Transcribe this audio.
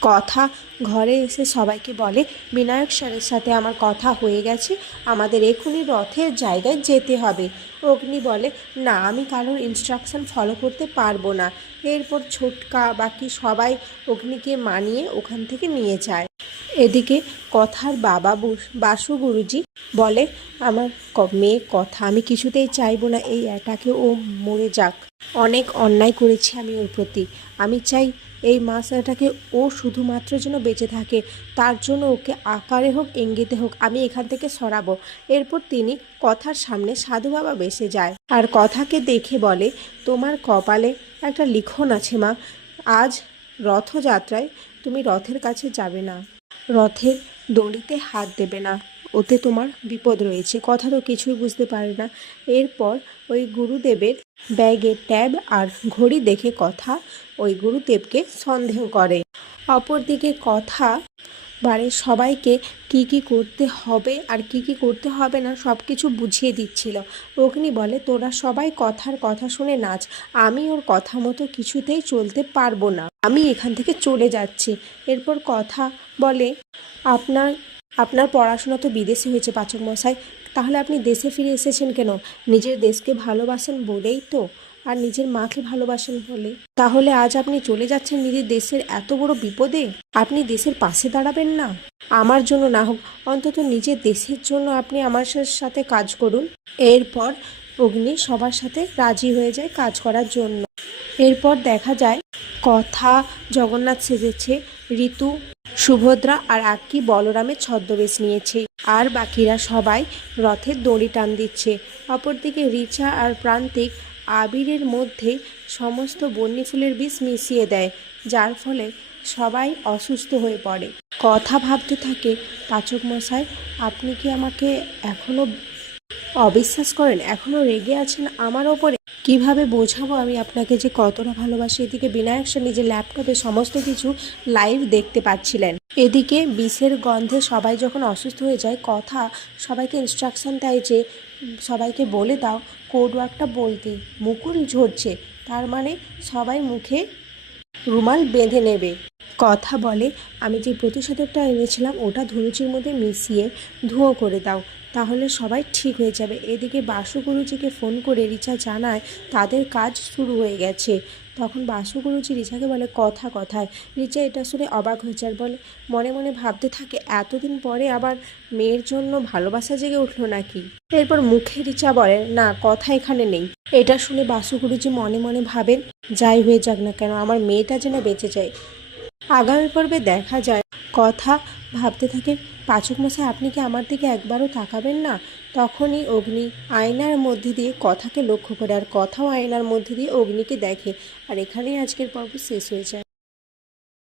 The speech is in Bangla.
কথা ঘরে এসে সবাইকে বলে, বিনায়ক স্যারের সাথে আমার কথা হয়ে গেছে, আমাদের এখনই রথের জায়গায় যেতে হবে। অগ্নি বলে, না, আমি কারোর ইনস্ট্রাকশন ফলো করতে পারব না। এরপর ছোটকা বাকি সবাই অগ্নিকে মানিয়ে ওখান থেকে নিয়ে যায়। এদিকে কথার বাবা বস- গুরুজি বলে, আমার মেয়ে কথা আমি কিছুতেই চাইব না, এই এটাকে ও মরে যাক। অনেক অন্যায় করেছি আমি ওর প্রতি। আমি চাই এই মাছটাকে ও শুধুমাত্র যেন বেঁচে থাকে। তার জন্য ওকে আকারে হোক ইঙ্গিতে হোক, আমি এখান থেকে সরাবো। এরপর তিনি কথার সামনে সাধু বাবা বেসে যায়। আর কথাকে দেখে বলে, তোমার কপালে একটা লিখন আছে মা। আজ রথযাত্রায় তুমি রথের কাছে যাবে না। রথের দড়িতে হাত দেবে না। ওতে তোমার বিপদ রয়েছে। কথা তো কিছুই বুঝতে পারে না। এরপর ওই গুরুদেবের ব্যাগে ট্যাব আর ঘড়ি দেখে কথা ওই গুরুদেবকে সন্দেহ করে। অপরদিকে কথা বাড়ির সবাইকে কি কি করতে হবে আর কি কি করতে হবে না সব কিছু বুঝিয়ে দিচ্ছিল। অগ্নি বলে, তোরা সবাই কথার কথা শুনে নাচ। আমি ওর কথা মতো কিছুতেই চলতে পারব না। আমি এখান থেকে চলে যাচ্ছি। এরপর কথা বলে, আপনার আপনার পড়াশোনা তো বিদেশে হয়েছে পাচক মশাই। তাহলে আপনি দেশে ফিরে এসেছেন কেন? নিজের দেশকে ভালোবাসেন বলেই তো। আর নিজের মাকে ভালোবাসেন বলে। তাহলে আজ আপনি চলে যাচ্ছেন নিজের দেশের এত বড় বিপদে? আপনি দেশের পাশে দাঁড়াবেন না? আমার জন্য না হোক, অন্তত নিজের দেশের জন্য আপনি আমার সাথে কাজ করুন। এরপর অগ্নি সবার সাথে রাজি হয়ে যায় কাজ করার জন্য। এরপর দেখা যায়, কথা জগন্নাথ সেজেছে, ঋতু, সুভদ্রা আর আক্কি বলরামের ছদ্মবেশ নিয়েছে। আর বাকিরা সবাই রথের দড়ি টান দিচ্ছে। অপরদিকে রিচা আর প্রান্তিক আবিরের মধ্যে সমস্ত বন্যি ফুলের বীজ মিশিয়ে দেয়, যার ফলে সবাই অসুস্থ হয়ে পড়ে। কথা ভাবতে থাকে, পাচক মশাই, আপনি কি আমাকে এখনও অবিশ্বাস করেন? এখনও রেগে আছেন আমার ওপরে? কীভাবে বোঝাবো আমি আপনাকে যে কতটা ভালোবাসি? এদিকে বিনায়ক স্যার নিজের ল্যাপটপে সমস্ত কিছু লাইভ দেখতে পাচ্ছিলেন। এদিকে বিষের গন্ধে সবাই যখন অসুস্থ হয়ে যায়, কথা সবাইকে ইনস্ট্রাকশন দেয় যে, সবাইকে বলে দাও কোড ওয়ার্কটা বলতে মুকুল ঝরছে। তার মানে সবাই মুখে রুমাল বেঁধে নেবে। কথা বলে, আমি যে প্রতিষেধকটা এনেছিলাম, ওটা ধনুচির মধ্যে মিশিয়ে ধুঁয়ো করে দাও। তাহলে সবাই ঠিক হয়ে যাবে। এদিকে বাসু গুরুজিকে ফোন করে রিচা জানায়, তাদের কাজ শুরু হয়ে গেছে। তখন বাসু গুরুজি রিচাকে বলে, কথা কথায়। রিচা এটা শুনে অবাক হয়ে যায়, বলে, মনে মনে ভাবতে থাকে, এতদিন পরে আবার মেয়ের জন্য ভালোবাসা জেগে উঠল নাকি? এরপর মুখে রিচা বলে, না, কথা এখানে নেই। এটা শুনে বাসু গুরুজি মনে মনে ভাবেন, যাই হয়ে যাক না কেন, আমার মেয়েটা যেন বেঁচে যায়। আগামী পর্বে দেখা যায়। কথা ভাবতে থাকে পাচক মশাই আপনি কি আমার দিকে একবারও তাকাবেন না? তখনই অগ্নি আয়নার মধ্যে দিয়ে কথাকে লক্ষ্য করে, আর কথাও আয়নার মধ্যে দিয়ে অগ্নিকে দেখে। আর এখানেই আজকের পর্ব শেষ হয়ে যায়।